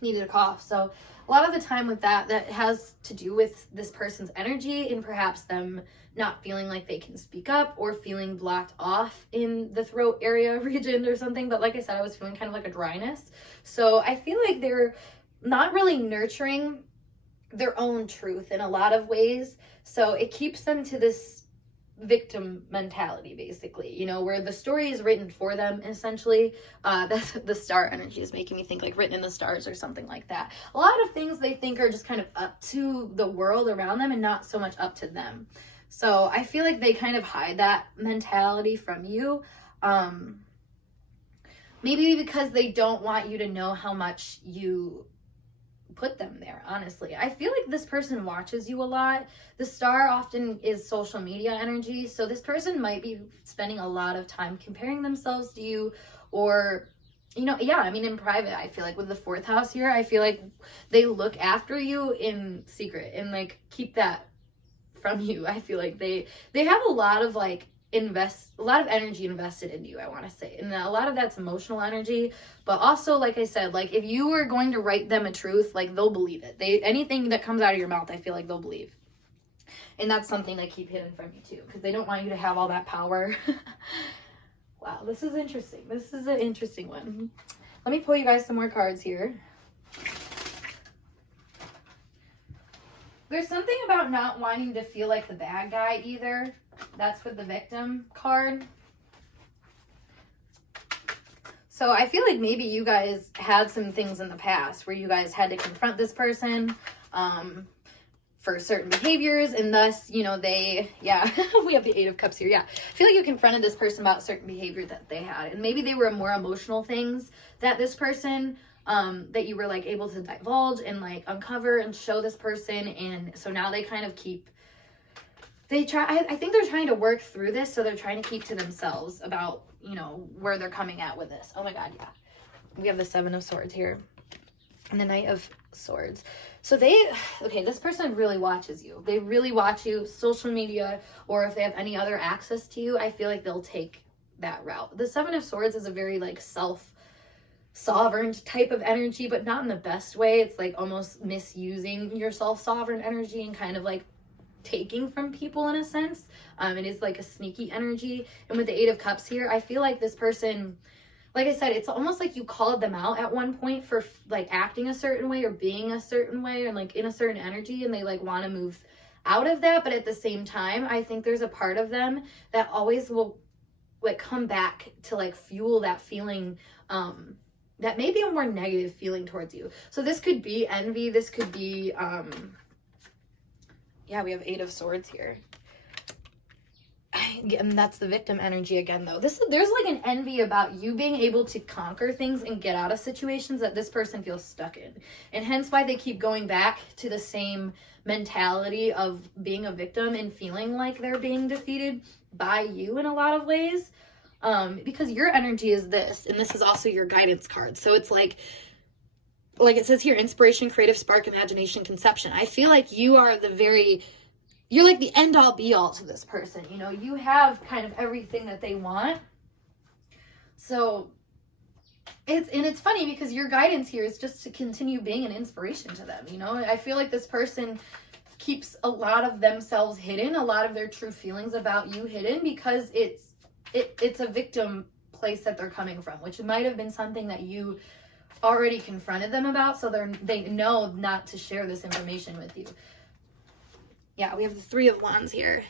needed a cough. So a lot of the time with that has to do with this person's energy and perhaps them not feeling like they can speak up or feeling blocked off in the throat area region or something. But like I said, I was feeling kind of like a dryness. So I feel like they're not really nurturing their own truth in a lot of ways. So it keeps them to this victim mentality, basically, you know, where the story is written for them, essentially. That's the star energy is making me think like written in the stars or something like that. A lot of things they think are just kind of up to the world around them and not so much up to them. So I feel like they kind of hide that mentality from you. Maybe because they don't want you to know how much you put them there, honestly. I feel like this person watches you a lot. The star often is social media energy, so this person might be spending a lot of time comparing themselves to you, or, you know, yeah, I mean, in private. I feel like with the 4th house here, I feel like they look after you in secret and like keep that from you. I feel like they have a lot of like a lot of energy invested in you, I want to say, and a lot of that's emotional energy. But also, like I said, like if you were going to write them a truth, like they'll believe it. Anything that comes out of your mouth, I feel like they'll believe. And that's something they keep hidden from you too, because they don't want you to have all that power. Wow, this is interesting. This is an interesting one. Let me pull you guys some more cards here. There's something about not wanting to feel like the bad guy either. That's with the victim card. So I feel like maybe you guys had some things in the past where you guys had to confront this person for certain behaviors, and thus, you know, we have the 8 of Cups here. Yeah, I feel like you confronted this person about certain behavior that they had, and maybe they were more emotional things that this person that you were like able to divulge and like uncover and show this person. And so now they kind of I think they're trying to work through this, so they're trying to keep to themselves about, you know, where they're coming at with this. Oh my God, yeah. We have the 7 of Swords here and the Knight of Swords. So this person really watches you. They really watch you, social media, or if they have any other access to you, I feel like they'll take that route. The 7 of Swords is a very like self-sovereign type of energy, but not in the best way. It's like almost misusing your self-sovereign energy and kind of like taking from people in a sense. It is like a sneaky energy. And with the 8 of Cups here, I feel like this person, like I said, it's almost like you called them out at one point for like acting a certain way or being a certain way or like in a certain energy, and they like want to move out of that. But at the same time, I think there's a part of them that always will like come back to like fuel that feeling, that may be a more negative feeling towards you. So this could be envy. This could be, yeah, we have 8 of Swords here. And that's the victim energy again, though. There's like an envy about you being able to conquer things and get out of situations that this person feels stuck in. And hence why they keep going back to the same mentality of being a victim and feeling like they're being defeated by you in a lot of ways. Because your energy is this, and this is also your guidance card. So it's like it says here, inspiration, creative spark, imagination, conception. I feel like you are you're like the end all be all to this person. You know, you have kind of everything that they want. So it's funny because your guidance here is just to continue being an inspiration to them, you know? I feel like this person keeps a lot of themselves hidden, a lot of their true feelings about you hidden, because it's a victim place that they're coming from, which might have been something that you already confronted them about, so they know not to share this information with you. Yeah, we have the Three of Wands here.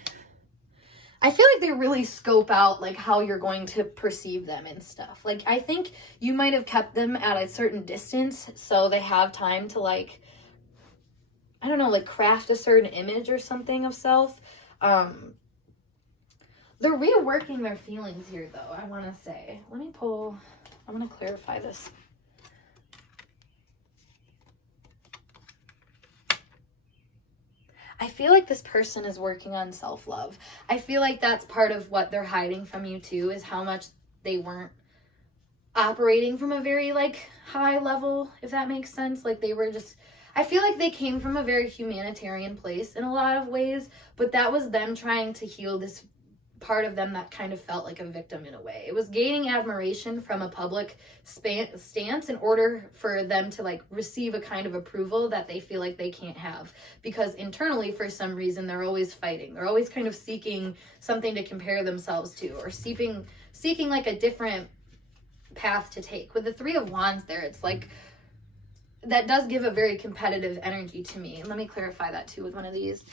I feel like they really scope out like how you're going to perceive them and stuff. Like, I think you might have kept them at a certain distance so they have time to, like, I don't know, like craft a certain image or something of self. They're reworking their feelings here, though, I want to say. Let me pull, I'm going to clarify this. I feel like this person is working on self-love. I feel like that's part of what they're hiding from you too, is how much they weren't operating from a very like high level, if that makes sense. Like they were just, I feel like they came from a very humanitarian place in a lot of ways, but that was them trying to heal this part of them that kind of felt like a victim in a way. It was gaining admiration from a public stance in order for them to like receive a kind of approval that they feel like they can't have, because internally for some reason they're always fighting. They're always kind of seeking something to compare themselves to, or seeking like a different path to take. With the Three of Wands there, it's like that does give a very competitive energy to me. Let me clarify that too with one of these.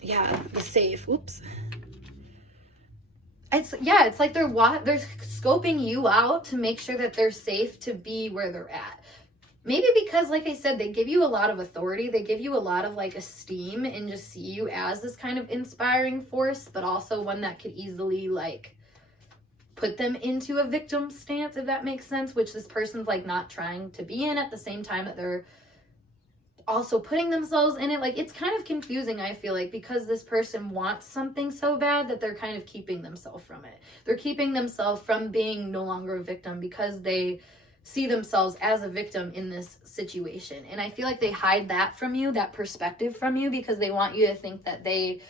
Yeah, the safe. Oops. It's like they're scoping you out to make sure that they're safe to be where they're at. Maybe because, like I said, they give you a lot of authority. They give you a lot of like esteem and just see you as this kind of inspiring force, but also one that could easily like put them into a victim stance, if that makes sense, which this person's like not trying to be in at the same time that they're also putting themselves in it. Like, it's kind of confusing, I feel like, because this person wants something so bad that they're kind of keeping themselves from it. They're keeping themselves from being no longer a victim because they see themselves as a victim in this situation. And I feel like they hide that from you, that perspective from you, because they want you to think that they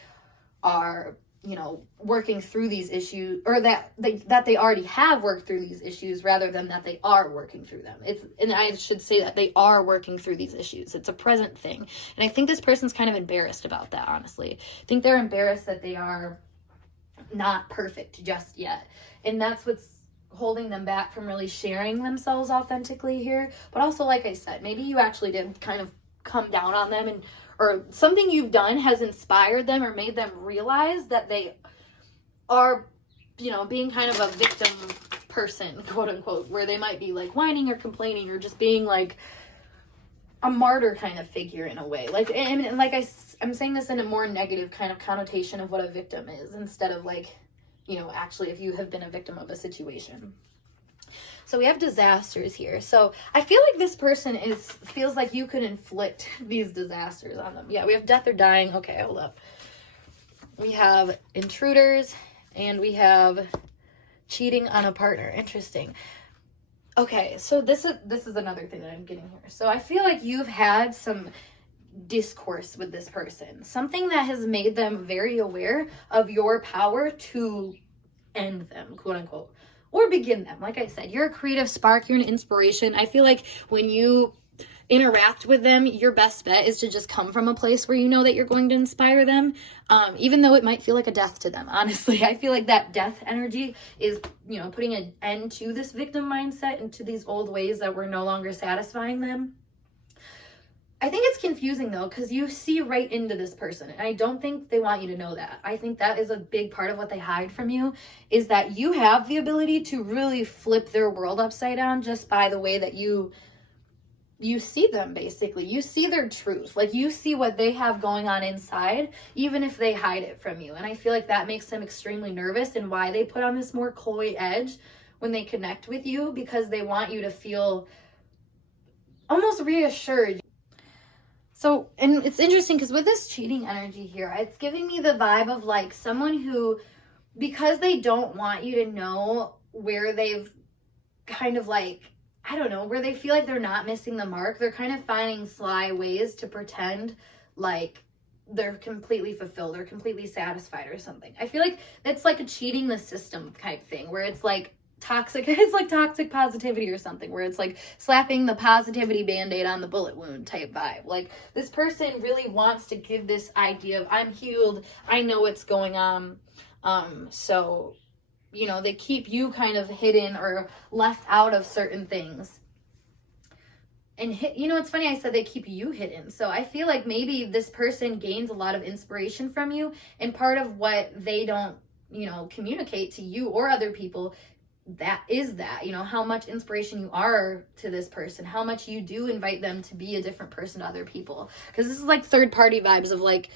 are, you know, working through these issues, or that they already have worked through these issues, rather than that they are working through them. And I should say that they are working through these issues. It's a present thing. And I think this person's kind of embarrassed about that, honestly. I think they're embarrassed that they are not perfect just yet. And that's what's holding them back from really sharing themselves authentically here. But also, like I said, maybe you actually did kind of come down on them, or something you've done has inspired them or made them realize that they are, you know, being kind of a victim person, quote unquote, where they might be like whining or complaining or just being like a martyr kind of figure in a way. Like, and like I'm saying this in a more negative kind of connotation of what a victim is, instead of like, you know, actually if you have been a victim of a situation. So we have disasters here. So I feel like this person feels like you could inflict these disasters on them. Yeah, we have death or dying. Okay, hold up. We have intruders, and we have cheating on a partner. Interesting. Okay, so this is another thing that I'm getting here. So I feel like you've had some discourse with this person, something that has made them very aware of your power to end them, quote unquote, or begin them. Like I said, you're a creative spark, you're an inspiration. I feel like when you interact with them, your best bet is to just come from a place where you know that you're going to inspire them, even though it might feel like a death to them. Honestly, I feel like that death energy is, you know, putting an end to this victim mindset and to these old ways that were no longer satisfying them. I think it's confusing though, because you see right into this person, and I don't think they want you to know that. I think that is a big part of what they hide from you, is that you have the ability to really flip their world upside down just by the way that you see them. Basically, you see their truth. Like, you see what they have going on inside, even if they hide it from you. And I feel like that makes them extremely nervous, and why they put on this more coy edge when they connect with you, because they want you to feel almost reassured. So, and it's interesting because with this cheating energy here, it's giving me the vibe of like someone who, because they don't want you to know where they've kind of like, I don't know, where they feel like they're not missing the mark, they're kind of finding sly ways to pretend like they're completely fulfilled or completely satisfied or something. I feel like it's like a cheating the system type thing, where it's like toxic, it's like toxic positivity or something, where it's like slapping the positivity band-aid on the bullet wound type vibe. Like, this person really wants to give this idea of, I'm healed, I know what's going on. So, you know, they keep you kind of hidden or left out of certain things. And, you know, it's funny, I said they keep you hidden. So I feel like maybe this person gains a lot of inspiration from you, and part of what they don't, you know, communicate to you or other people, that is that, you know, how much inspiration you are to this person, how much you do invite them to be a different person to other people. Because this is like third party vibes of like,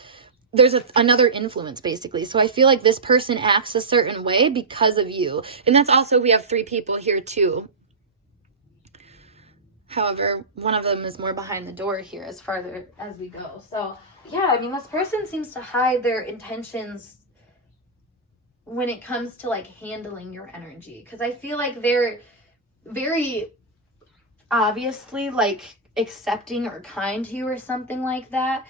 there's another influence basically. So I feel like this person acts a certain way because of you. And that's also, we have 3 people here too. However, one of them is more behind the door here as farther as we go. So yeah, I mean, this person seems to hide their intentions when it comes to like handling your energy, because I feel like they're very obviously like accepting or kind to you or something like that,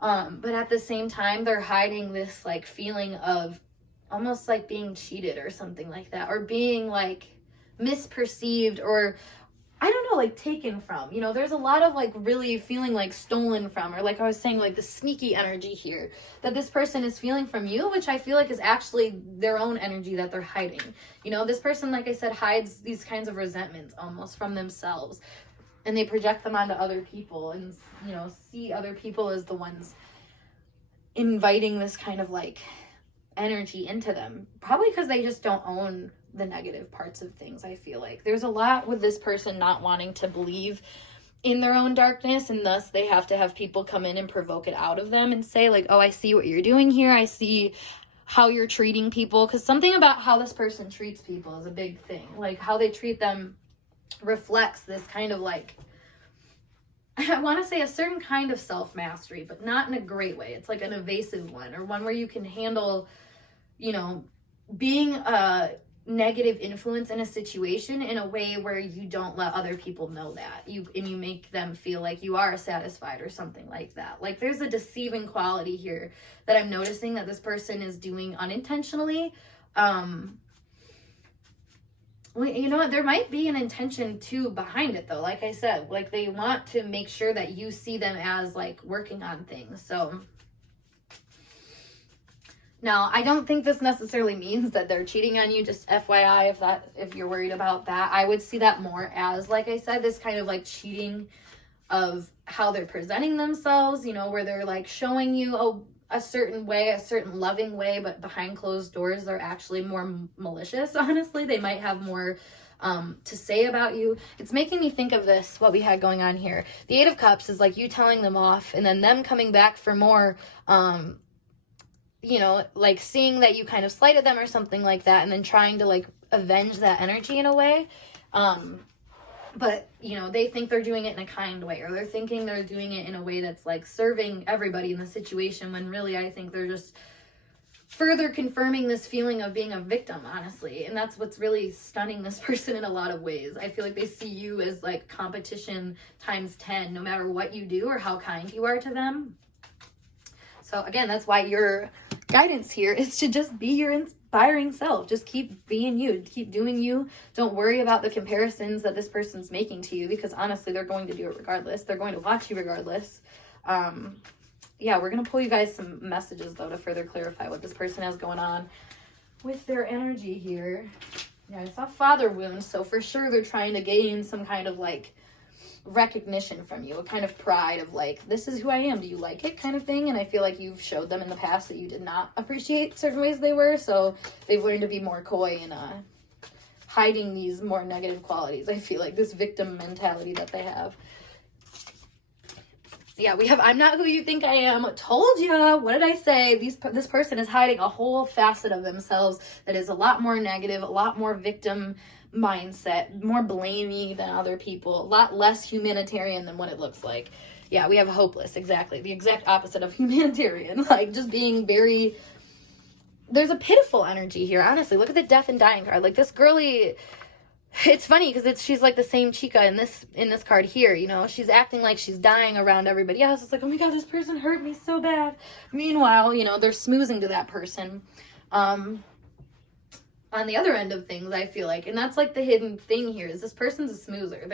but at the same time they're hiding this like feeling of almost like being cheated or something like that, or being like misperceived, or I don't know, like taken from, you know, there's a lot of like really feeling like stolen from, or like I was saying, like the sneaky energy here that this person is feeling from you, which I feel like is actually their own energy that they're hiding. You know, this person, like I said, hides these kinds of resentments almost from themselves, and they project them onto other people, and, you know, see other people as the ones inviting this kind of like energy into them, probably because they just don't own the negative parts of things. I feel like there's a lot with this person not wanting to believe in their own darkness, and thus they have to have people come in and provoke it out of them and say like, oh, I see what you're doing here, I see how you're treating people. Because something about how this person treats people is a big thing. Like, how they treat them reflects this kind of like, I want to say a certain kind of self-mastery, but not in a great way. It's like an evasive one, or one where you can handle, you know, being a negative influence in a situation in a way where you don't let other people know that you make them feel like you are satisfied or something like that. Like, there's a deceiving quality here that I'm noticing that this person is doing unintentionally. Well, you know what, there might be an intention too behind it though. Like I said, like they want to make sure that you see them as like working on things. So now, I don't think this necessarily means that they're cheating on you, just FYI, if you're worried about that. I would see that more as, like I said, this kind of like cheating of how they're presenting themselves, you know, where they're like showing you a certain way, a certain loving way, but behind closed doors, they're actually more malicious, honestly. They might have more to say about you. It's making me think of this, what we had going on here. The 8 of Cups is like you telling them off, and then them coming back for more, you know, like seeing that you kind of slighted them or something like that, and then trying to like avenge that energy in a way. But, you know, they think they're doing it in a kind way, or they're thinking they're doing it in a way that's like serving everybody in the situation, when really I think they're just further confirming this feeling of being a victim, honestly. And that's what's really stunning this person in a lot of ways. I feel like they see you as like competition times 10, no matter what you do or how kind you are to them. So again, that's why your guidance here is to just be your inspiring self. Just keep being you. Keep doing you. Don't worry about the comparisons that this person's making to you, because honestly, they're going to do it regardless. They're going to watch you regardless. Yeah, we're going to pull you guys some messages, though, to further clarify what this person has going on with their energy here. Yeah, I saw father wounds, so for sure they're trying to gain some kind of, like, recognition from you, a kind of pride of like, this is who I am, do you like it, kind of thing. And I feel like you've showed them in the past that you did not appreciate certain ways they were, so they've learned to be more coy and hiding these more negative qualities. I feel like this victim mentality that they have. Yeah, we have I'm not who you think I am. Told ya. What did I say? This person is hiding a whole facet of themselves that is a lot more negative, a lot more victim mindset, more blamey than other people, a lot less humanitarian than what it looks like. Yeah, we have hopeless, exactly. The exact opposite of humanitarian. Like, just being very... There's a pitiful energy here, honestly. Look at the death and dying card. Like, this girly... It's funny because she's like the same chica in this card here, you know? She's acting like she's dying around everybody else. It's like, oh my god, this person hurt me so bad. Meanwhile, you know, they're smoozing to that person. on the other end of things, I feel like. And that's like the hidden thing here, is this person's a smoozer.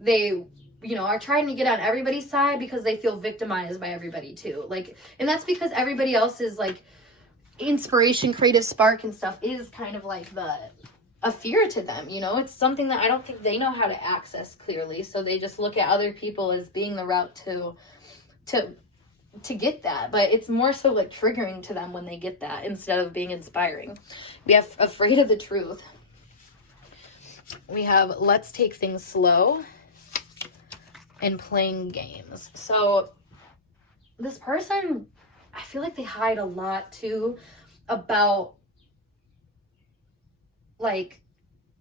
They you know, are trying to get on everybody's side because they feel victimized by everybody too. Like, and that's because everybody else's like inspiration, creative spark and stuff is kind of like a fear to them, you know. It's something that I don't think they know how to access clearly, so they just look at other people as being the route to get that. But it's more so like triggering to them when they get that instead of being inspiring. We have afraid of the truth. We have let's take things slow and playing games. So this person, I feel like they hide a lot too about like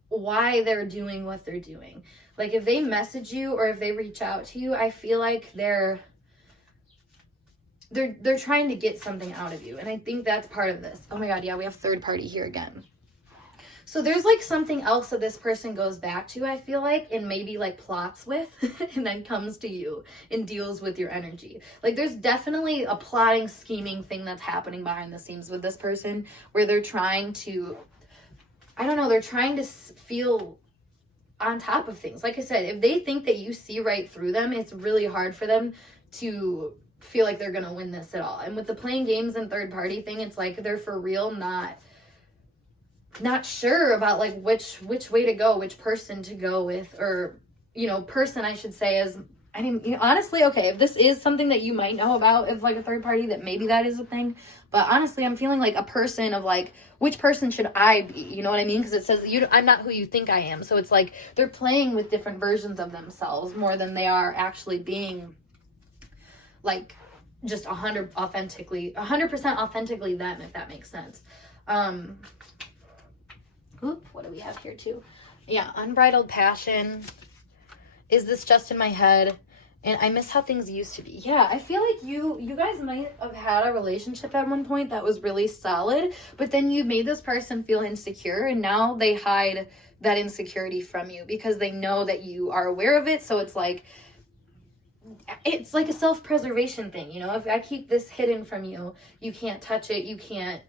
why they're doing what they're doing. Like if they message you or if they reach out to you, I feel like they're trying to get something out of you. And I think that's part of this. Oh my God, yeah, we have third party here again. So there's like something else that this person goes back to, I feel like, and maybe like plots with and then comes to you and deals with your energy. Like there's definitely a plotting, scheming thing that's happening behind the scenes with this person where they're trying to, I don't know, they're trying to feel on top of things. Like I said, if they think that you see right through them, it's really hard for them to feel like they're going to win this at all. And with the playing games and third party thing, it's like they're for real not sure about like which way to go, which person to go with, or, you know, person I should say is, I mean, you know, honestly, okay, if this is something that you might know about, if like a third party, that maybe that is a thing. But honestly, I'm feeling like a person of like, which person should I be? You know what I mean? Because it says I'm not who you think I am. So it's like they're playing with different versions of themselves more than they are actually being like just 100% authentically them, if that makes sense. What do we have here too? Yeah, unbridled passion. Is this just in my head? And I miss how things used to be. Yeah, I feel like you guys might have had a relationship at one point that was really solid, but then you made this person feel insecure, and now they hide that insecurity from you because they know that you are aware of it. So it's like a self-preservation thing, you know. If I keep this hidden from you, you can't touch it, you can't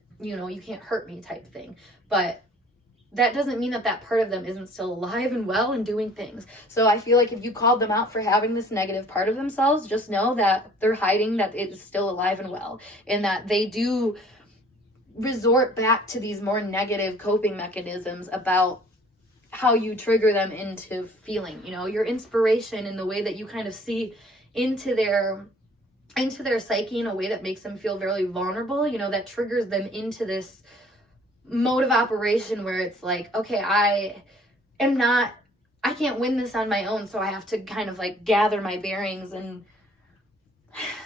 hurt me type thing. But that doesn't mean that part of them isn't still alive and well and doing things. So I feel like if you called them out for having this negative part of themselves, just know that they're hiding that it's still alive and well, and that they do resort back to these more negative coping mechanisms about how you trigger them into feeling, you know, your inspiration and the way that you kind of see into their psyche in a way that makes them feel very vulnerable, you know, that triggers them into this mode of operation where it's like, okay, I can't win this on my own, so I have to kind of like gather my bearings and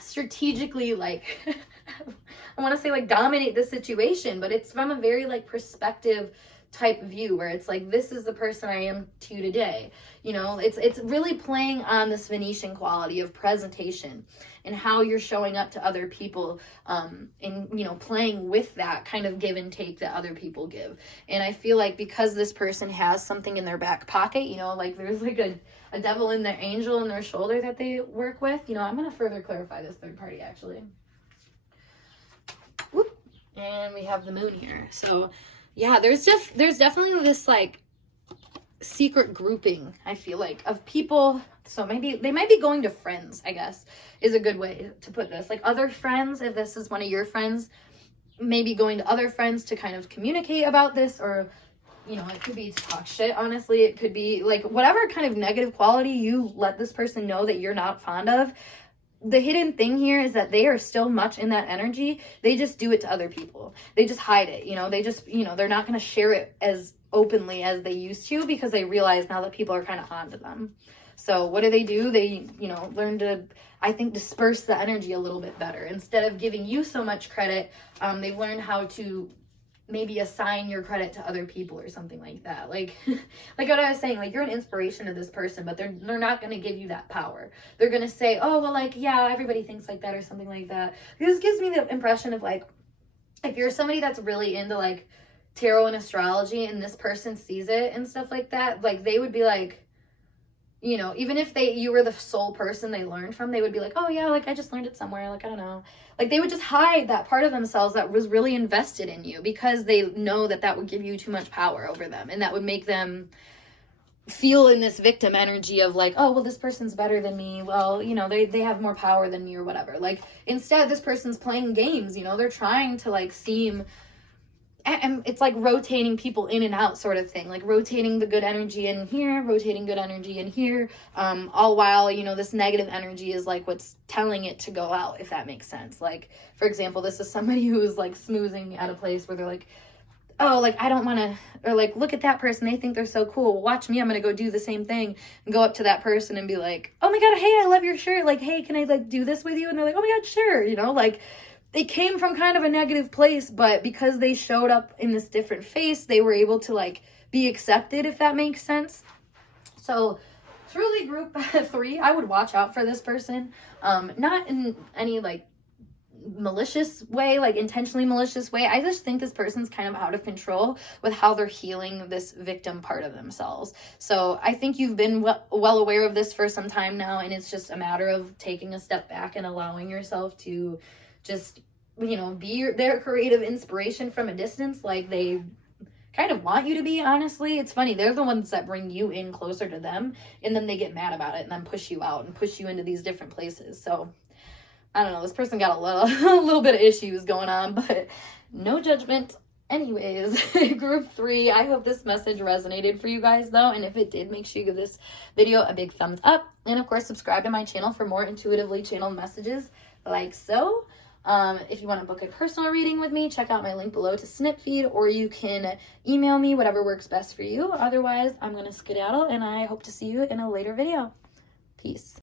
strategically like I want to say like dominate the situation, but it's from a very like perspective type view where it's like, this is the person I am to you today. You know, it's really playing on this Venetian quality of presentation and how you're showing up to other people, and, you know, playing with that kind of give and take that other people give. And I feel like because this person has something in their back pocket, you know, like there's like a devil in their angel in their shoulder that they work with, you know. I'm going to further clarify this third party actually. Whoop. And we have the moon here. So yeah, there's definitely this like secret grouping, I feel like, of people. So maybe they might be going to friends, I guess, is a good way to put this. Like other friends, if this is one of your friends, maybe going to other friends to kind of communicate about this, or, you know, it could be to talk shit, honestly. It could be like whatever kind of negative quality you let this person know that you're not fond of. The hidden thing here is that they are still much in that energy. They just do it to other people. They just hide it, you know. They just, you know, they're not going to share it as openly as they used to because they realize now that people are kind of onto them. So what do? They, you know, learn to, I think, disperse the energy a little bit better. Instead of giving you so much credit, they've learned how to maybe assign your credit to other people or something like that. Like like what I was saying, like you're an inspiration to this person, but they're not going to give you that power. They're going to say, oh, well, like, yeah, everybody thinks like that or something like that. This gives me the impression of like, if you're somebody that's really into like tarot and astrology and this person sees it and stuff like that, like they would be like, you know, even if you were the sole person they learned from, they would be like, oh yeah, like I just learned it somewhere, like I don't know. Like they would just hide that part of themselves that was really invested in you, because they know that that would give you too much power over them, and that would make them feel in this victim energy of like, oh, well, this person's better than me, well, you know, they have more power than me or whatever. Like instead, this person's playing games, you know, they're trying to like seem, and it's like rotating people in and out sort of thing, like rotating the good energy in here, rotating good energy in here, all while, you know, this negative energy is like what's telling it to go out, if that makes sense. Like, for example, this is somebody who's like smoozing at a place where they're like, oh, like, I don't want to, or like, look at that person, they think they're so cool, well, watch me, I'm going to go do the same thing, and go up to that person and be like, oh my God, hey, I love your shirt, like, hey, can I like do this with you? And they're like, oh my God, sure, you know, like, they came from kind of a negative place, but because they showed up in this different face, they were able to like be accepted, if that makes sense. So truly group 3, I would watch out for this person. Not in any like malicious way, like intentionally malicious way. I just think this person's kind of out of control with how they're healing this victim part of themselves. So I think you've been well aware of this for some time now, and it's just a matter of taking a step back and allowing yourself to just, you know, be their creative inspiration from a distance, like they kind of want you to be. Honestly, it's funny, they're the ones that bring you in closer to them, and then they get mad about it and then push you out and push you into these different places. So I don't know, this person got a little bit of issues going on, but no judgment. Anyways, group 3, I hope this message resonated for you guys though, and if it did, make sure you give this video a big thumbs up, and of course subscribe to my channel for more intuitively channeled messages like so. If you want to book a personal reading with me, check out my link below to snip feed, or you can email me, whatever works best for you. Otherwise, I'm going to skedaddle, and I hope to see you in a later video. Peace.